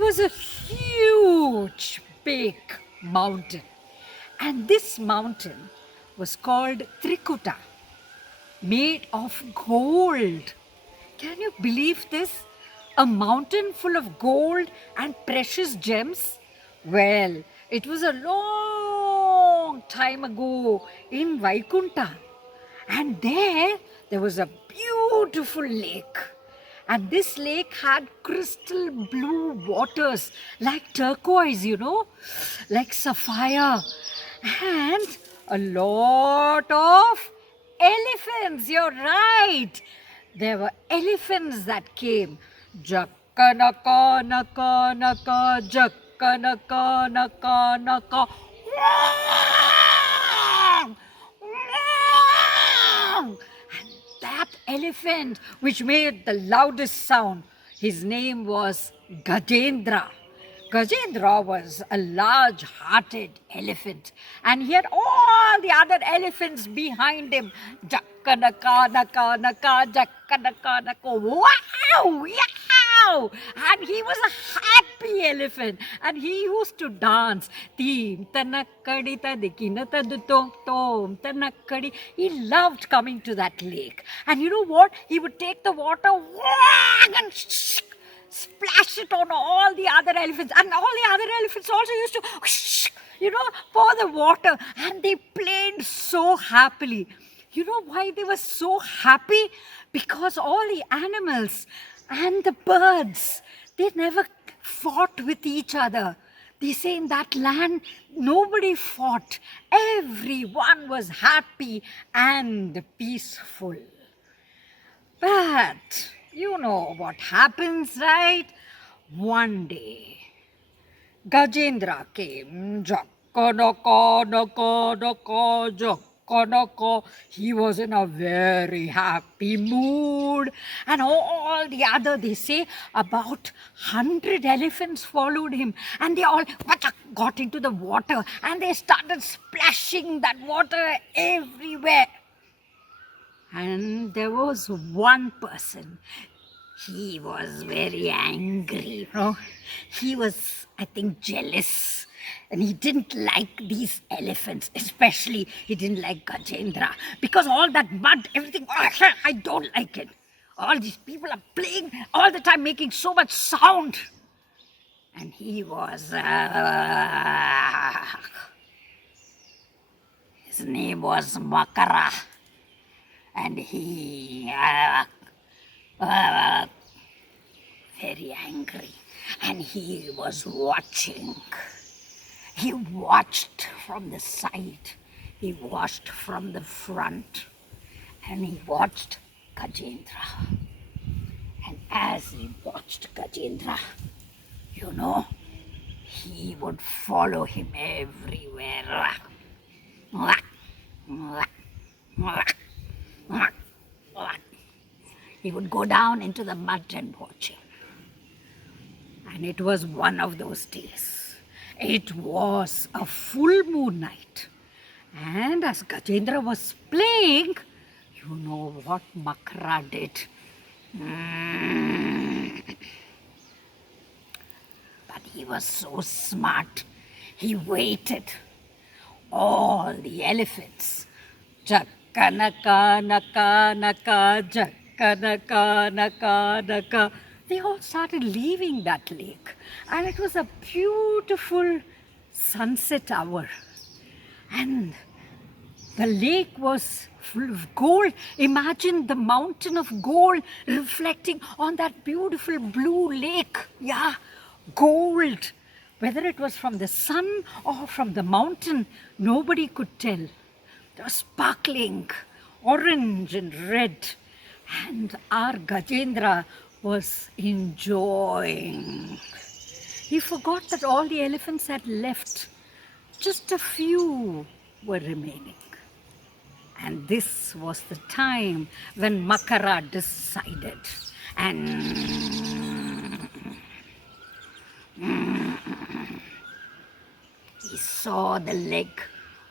was a huge big mountain, and this mountain was called Trikuta, made of gold. Can you believe this? A mountain full of gold and precious gems? Well, it was a long time ago in Vaikunta. And there was a beautiful lake. And this lake had crystal blue waters, like turquoise, like sapphire. And a lot of elephants, you're right. There were elephants that came. Jakka naka naka naka, jakka naka naka naka. And that elephant which made the loudest sound, his name was Gajendra. Gajendra was a large-hearted elephant, and he had all the other elephants behind him. Jakka naka naka naka, jakka naka naka. Wow! Yow! And he was a happy elephant, and he used to dance. Teem tanakkadi tadikina tadutom tom tanakkadi. He loved coming to that lake, and you know what? He would take the water and splash it on all the other elephants, and all the other elephants also used to pour the water, and they played so happily. You know why they were so happy? Because all the animals and the birds, they never fought with each other. They say in that land nobody fought. Everyone was happy and peaceful. But you know what happens, right? One day, Gajendra came. Jakka naka naka naka, jakka naka. He was in a very happy mood. And all the other, they say, about 100 elephants followed him. And they all got into the water. And they started splashing that water everywhere. And there was one person. He was very angry, He was, I think, jealous. And he didn't like these elephants, especially he didn't like Gajendra. Because all that mud, everything, I don't like it. All these people are playing all the time, making so much sound. And he was, his name was Makara. And he very angry, and he was watching. He watched from the side, he watched from the front, and he watched Gajendra. And as he watched Gajendra, he would follow him everywhere. He would go down into the mud and watch him. And it was one of those days. It was a full moon night. And as Gajendra was playing, you know what Makra did? But he was so smart. He waited. All the elephants, jakka naka naka naka, jakka naka naka naka, they all started leaving that lake. And it was a beautiful sunset hour. And the lake was full of gold. Imagine the mountain of gold reflecting on that beautiful blue lake. Yeah, gold. Whether it was from the sun or from the mountain, nobody could tell. They were sparkling, orange and red. And our Gajendra was enjoying. He forgot that all the elephants had left. Just a few were remaining. And this was the time when Makara decided. And he saw the leg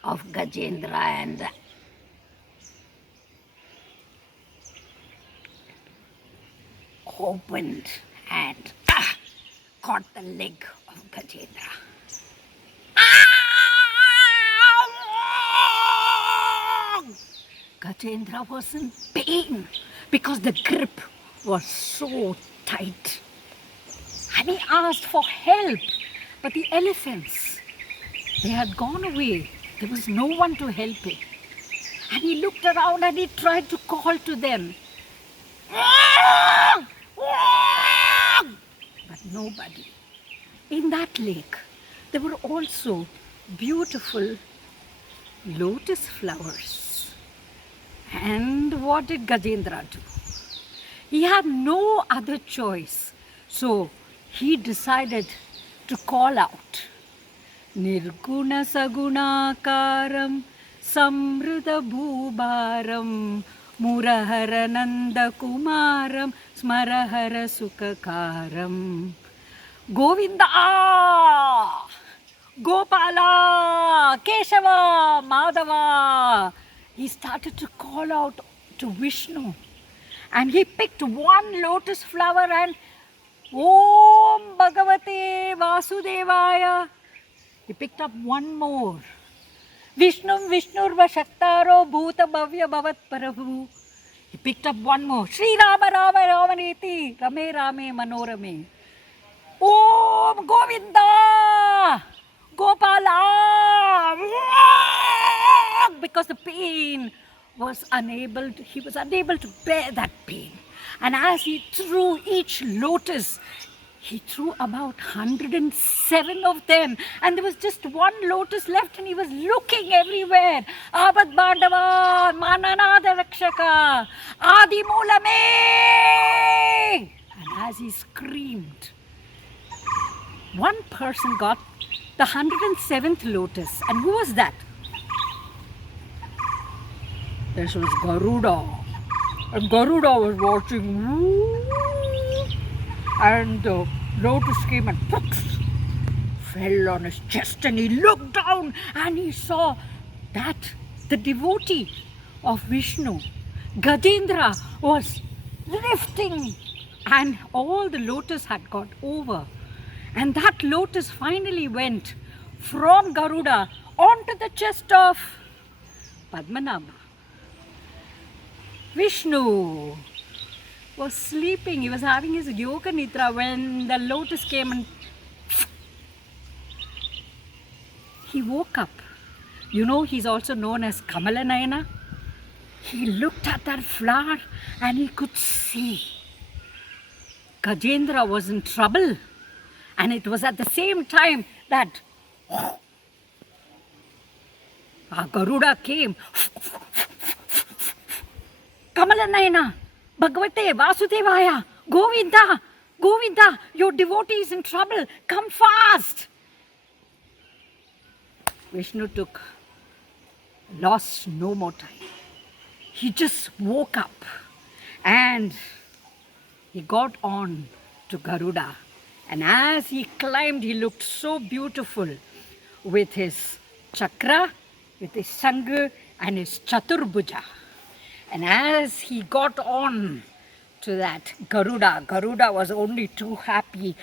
of Gajendra and opened and caught the leg of Gajendra. Gajendra was in pain because the grip was so tight. And he asked for help. But the elephants, they had gone away. There was no one to help him. And he looked around and he tried to call to them. But nobody. In that lake, there were also beautiful lotus flowers. And what did Gajendra do? He had no other choice. So he decided to call out, Nirguna Sagunakaram Samrudha Bhubaram Murahara Nanda Kumaram Smarahara Sukakaram. Govinda, Gopala, Keshava, Madhava. He started to call out to Vishnu. And he picked one lotus flower and Om Bhagavate Vasudevaya. He picked up one more. Vishnum Vishnurva Shaktaro Bhuta Bhavya Bhavat Paravu. He picked up one more. Sri Rama Rama Ramaniti Rame Rame Manorame. Om Govinda Gopala. Because the pain was unable to, he was unable to bear that pain. And as he threw each lotus, he threw about 107 of them. And there was just one lotus left and he was looking everywhere. Abad Bandava, Mananada Rakshaka, Adi Mulame. And as he screamed, one person got the 107th lotus. And who was that? This was Garuda. And Garuda was watching. And the lotus came and fell on his chest. And he looked down and he saw that the devotee of Vishnu, Gajendra, was lifting. And all the lotus had got over. And that lotus finally went from Garuda onto the chest of Padmanabha. Vishnu was sleeping. He was having his yoga nidra when the lotus came and he woke up. You know, he's also known as Kamalanayana. He looked at that flower and he could see Gajendra was in trouble. And it was at the same time that Garuda came. Kamalanayana, Bhagavate, Vasudevaya, Govinda, Govinda, your devotee is in trouble. Come fast. Vishnu lost no more time. He just woke up and he got on to Garuda. And as he climbed, he looked so beautiful with his chakra, with his sangha and his chaturbuja. And as he got on to that Garuda, Garuda was only too happy.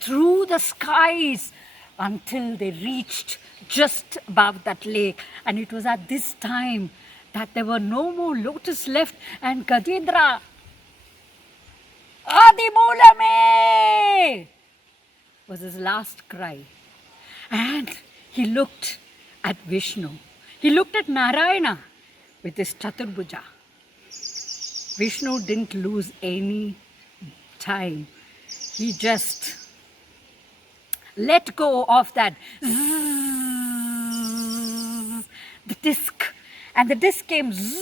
Through the skies until they reached just above that lake. And it was at this time that there were no more lotus left. And Gajendra, Adimulame, was his last cry. And he looked at Vishnu. He looked at Narayana with his Chaturbuja. Vishnu didn't lose any time. He just let go of that zzz, the disc, and the disc came zzz.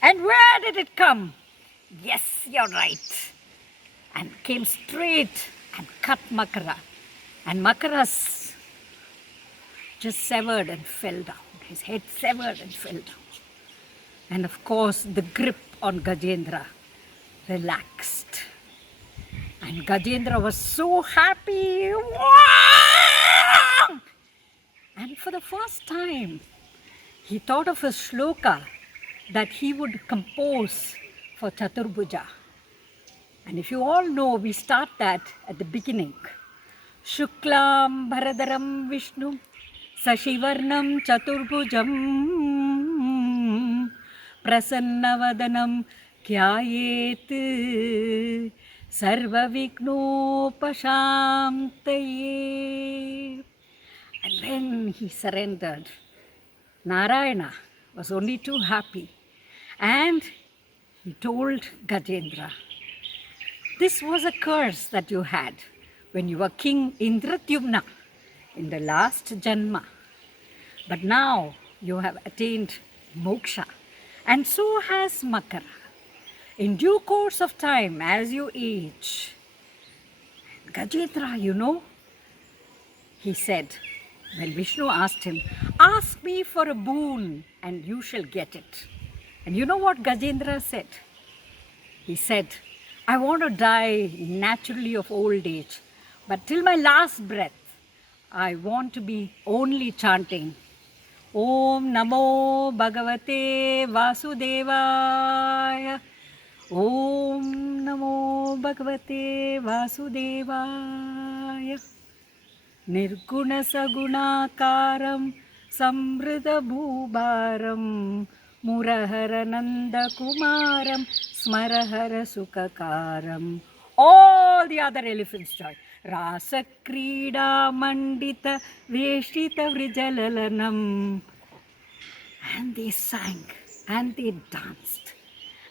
And where did it come? Yes, you're right. And came straight and cut Makara. And Makara just severed and fell down. His head severed and fell down. And of course, the grip on Gajendra relaxed. And Gajendra was so happy. And for the first time, he thought of a shloka that he would compose for Chaturbuja. And if you all know, we start that at the beginning. Shuklam Bharadaram Vishnu Sashivarnam Chaturbhujam Prasannavadanam Kyayet Sarva Vignopashamtaye. And when he surrendered, Narayana was only too happy. And he told Gajendra, this was a curse that you had when you were King Indratyumna in the last Janma. But now you have attained Moksha, and so has Makara. In due course of time, as you age, Gajendra, you know, he said, when Vishnu asked him, ask me for a boon and you shall get it. And you know what Gajendra said? He said, I want to die naturally of old age, but till my last breath, I want to be only chanting, Om Namo Bhagavate Vasudevaya. Om Namo Bhagavate Vasudevaya. Nirguna Sagunakaram Samrida Bhubaram Murahara Nanda Kumaram Smarahara Sukakaram. All the other elephants joined. Rasa Krida Mandita Veshita Vrijalalanam. And they sang and they danced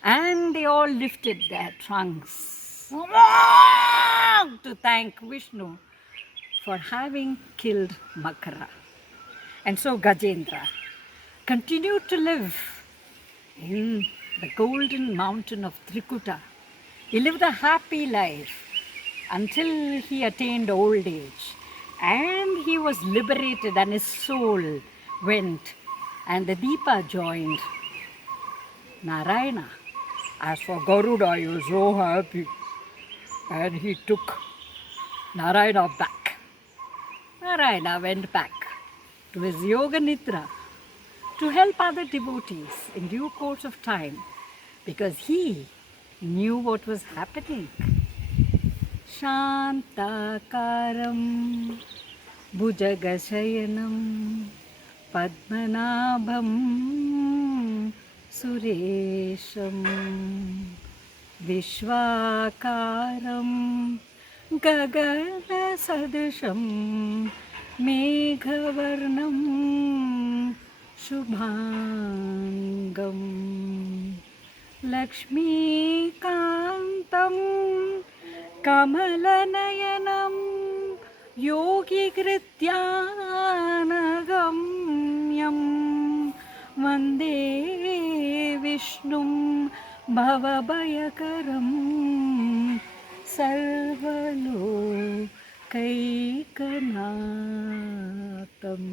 and they all lifted their trunks to thank Vishnu for having killed Makara. And so Gajendra continued to live in the golden mountain of Trikuta. He lived a happy life until he attained old age. And he was liberated and his soul went. And the Deepa joined Narayana. As for Garuda, he was so happy. And he took Narayana back. Narayana went back to his Yoga Nidra to help other devotees in due course of time, because he knew what was happening. Shantakaram Bhujagashayanam Padmanabham Suresham Vishwakaram Gagana Sadasham Meghavarnam Shubhangam Lakshmi Kantam Kamalanayanam Yogi Grityanagam Vande Vishnum Bhavabhayakaram Sarvalo Kaikanatam.